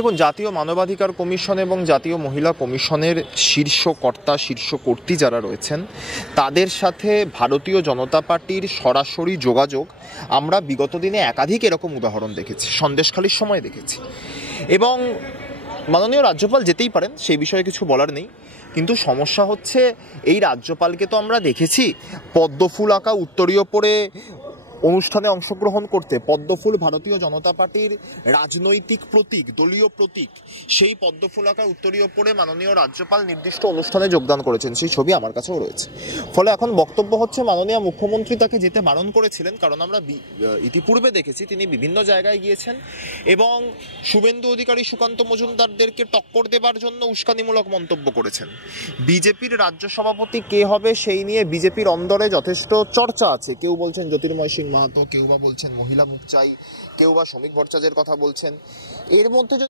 দেখুন, জাতীয় মানবাধিকার কমিশন এবং জাতীয় মহিলা কমিশনের শীর্ষ কর্তা শীর্ষ কর্ত্রী যারা রয়েছেন তাদের সাথে ভারতীয় জনতা পার্টির সরাসরি যোগাযোগ আমরা বিগত দিনে একাধিক এরকম উদাহরণ দেখেছি, সন্দেশখালির সময় দেখেছি। এবং মাননীয় রাজ্যপাল যেতেই পারেন, সেই বিষয়ে কিছু বলার নেই, কিন্তু সমস্যা হচ্ছে এই রাজ্যপালকে তো আমরা দেখেছি পদ্মফুল আঁকা উত্তরীয় পরে অনুষ্ঠানে অংশগ্রহণ করতে। পদ্মফুল ভারতীয় জনতা পার্টির রাজনৈতিক প্রতীক, দলীয় প্রতীক। সেই পদ্মফুল আঁকা উত্তরীয় পরে মাননীয় রাজ্যপাল নির্দিষ্ট অনুষ্ঠানে যোগদান করেছেন, সেই ছবি আমার কাছেও রয়েছে। ফলে এখন বক্তব্য হচ্ছে মাননীয় মুখ্যমন্ত্রী তাকে যেতে বারণ করেছিলেন, কারণ আমরা ইতিপূর্বে দেখেছি তিনি বিভিন্ন জায়গায় গিয়েছেন এবং শুভেন্দু অধিকারী, সুকান্ত মজুমদারদেরকে টক্কর দেবার জন্য উস্কানিমূলক মন্তব্য করেছেন। বিজেপির রাজ্য সভাপতি কে হবে সেই নিয়ে বিজেপির অন্দরে যথেষ্ট চর্চা আছে। কেউ বলছেন জ্যোতির্ময় সিং মাহাতো, কেউ বা বলছেন মহিলা মুখ চাই, কেউ বা শ্রমিক ভট্টাচার্যের কথা বলছেন। এর মধ্যে